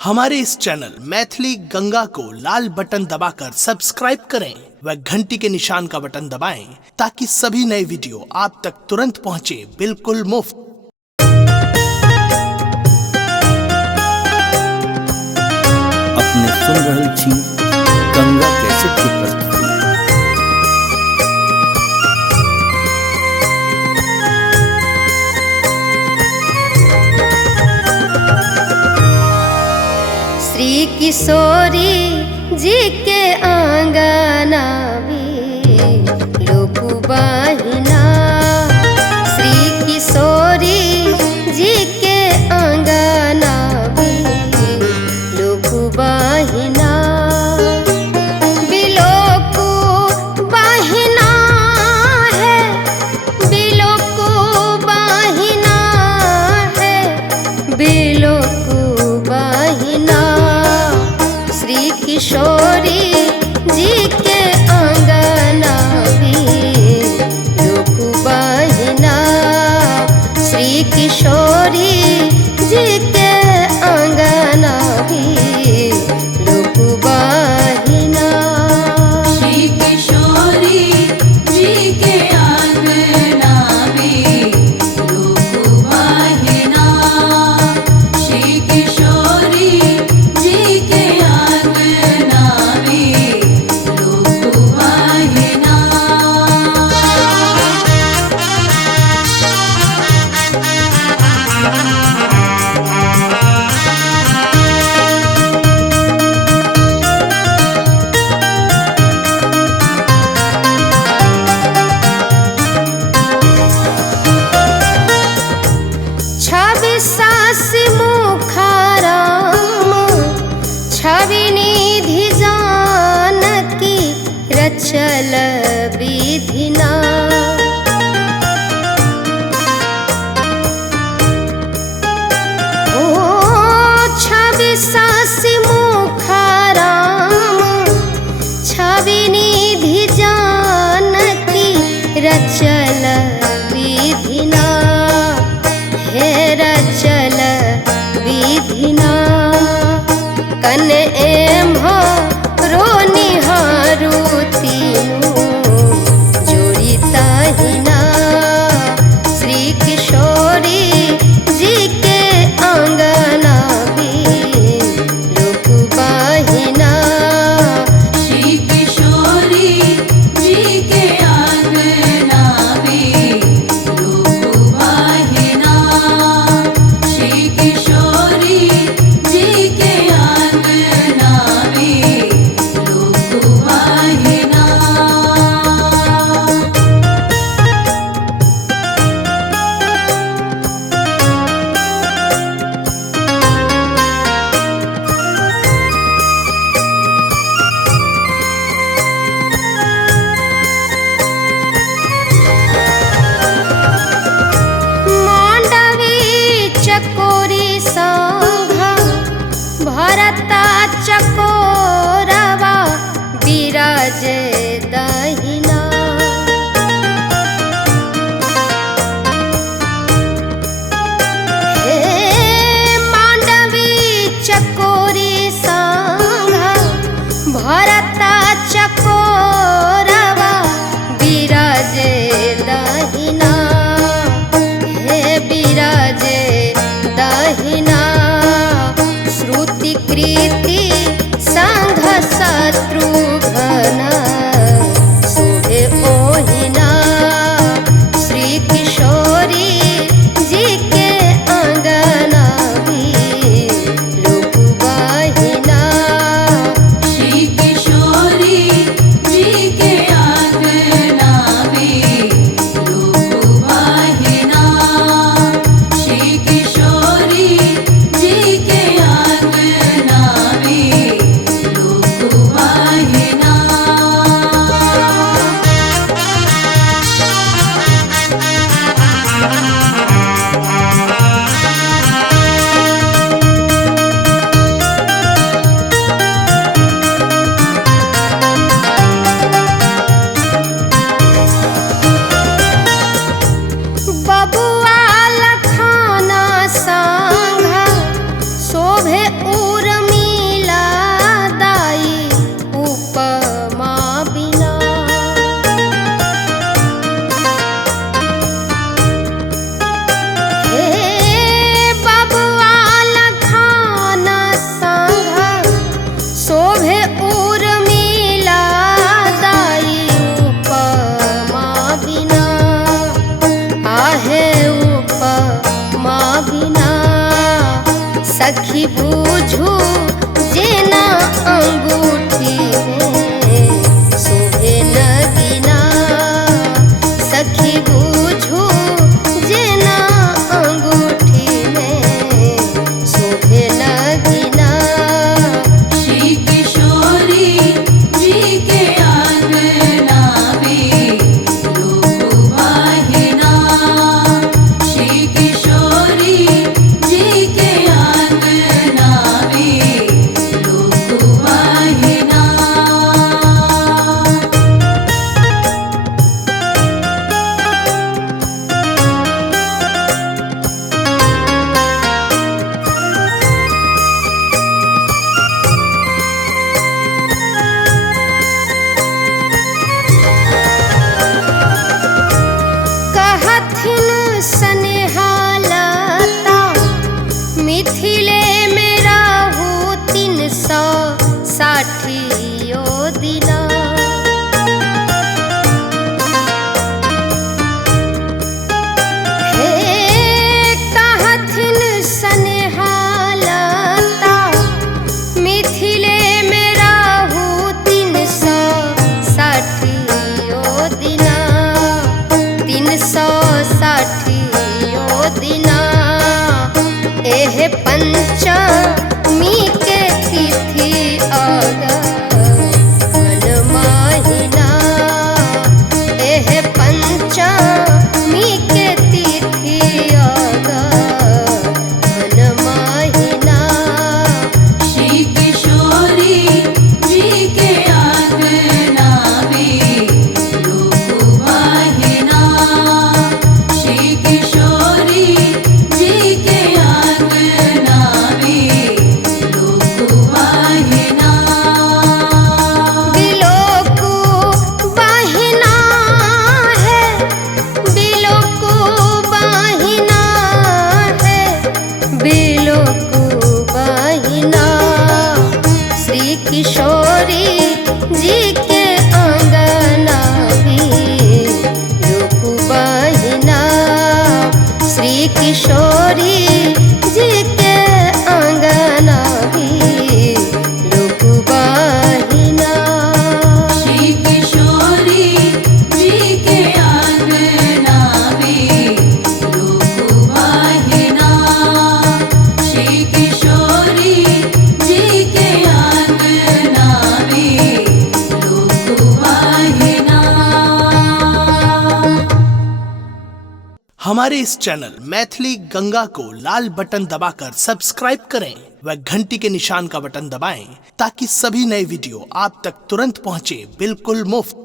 हमारे इस चैनल मैथिली गंगा को लाल बटन दबाकर सब्सक्राइब करें व घंटी के निशान का बटन दबाएं ताकि सभी नए वीडियो आप तक तुरंत पहुंचे बिल्कुल मुफ्त। अपने सुन रहल छी गंगा कैसेट की प्रस्तुति। श्री किशोरी जी के आंगना में लोक बहिना, श्री किशोरी जी के आंगना में लोक बहिना, बिलोक बहिना है, बिलोक बहिना है, बिलोक बहिना, श्री किशोरी जी के आंगना में लोक बहिना, श्री किशोरी जी के आंगना में लोक बहिना, श्री किशोरी जी के आंगना में लोक बहिना, श्री किशोरी जी के आंगना में लोक बहिना। छवि मुखाराम छवि निधि जानकी रचल विधिना, ओ छवि मुखाराम छवि निधि जानकी रचल विधिना, हे रचल विधिना, कन एम्हा रोनी हारू तीनू जोड़ी ताहिना, श्री किशोरी जी के आंगना में लोक बहिना, श्री किशोरी जी के आंगना में लोक बहिना, श्री किशोरी जी के आंगना में लोक बहिना। मांडवी चकोरी संघा भरता चकोरवा विराज दहिना, हे मांडवी चकोरी संघा भरता चकोरवा विराज दहिना, हे विराज दहिना, श्रुति कृति संघ शत्रुघ्न शोभे ओहिना, श्री किशोरी जी के आंगना में लोक बहिना, श्री किशोरी जी के आंगना में लोक बहिना, श्री किशोरी जी के आंगना में लोक बहिना। बूझू जेना अंगूठी में शोभे नगीना सखी बूझू जेना अंगूठी में शोभे नगीना श्री किशोरी जी के आंगना में लोग वाहिना श्री किशोरी जी के आंगना में लोग वाहिना कहथिन सनेहालता मिथिले में रहू 360 दिना हे कहथिन सनेहालता मिथिले में रहू 360 दिना 360 दिना एह पंचमी के तिथि अगन महिना एह पंचमी के तिथि अगन महिना श्री किशोरी जी के आंगना में लोग वाहिना श्री किशोरी जी के आंगना में लोग वाहिना बिलोकु बाहिना है बिलोकु बाहिना है बिलोकु बाहिना श्री किशोरी जी के आंगना भी लोकु बाहिना श्री किशोरी जी के आंगना भी लोकु बाहिना श्री किशोरी जी के आंगना में लोग वाहिना श्री किशोरी जी के आंगना में लोग वाहिना। हमारे इस चैनल मैथिली गंगा को लाल बटन दबाकर सब्सक्राइब करें व घंटी के निशान का बटन दबाएं ताकि सभी नए वीडियो आप तक तुरंत पहुंचे बिल्कुल मुफ्त।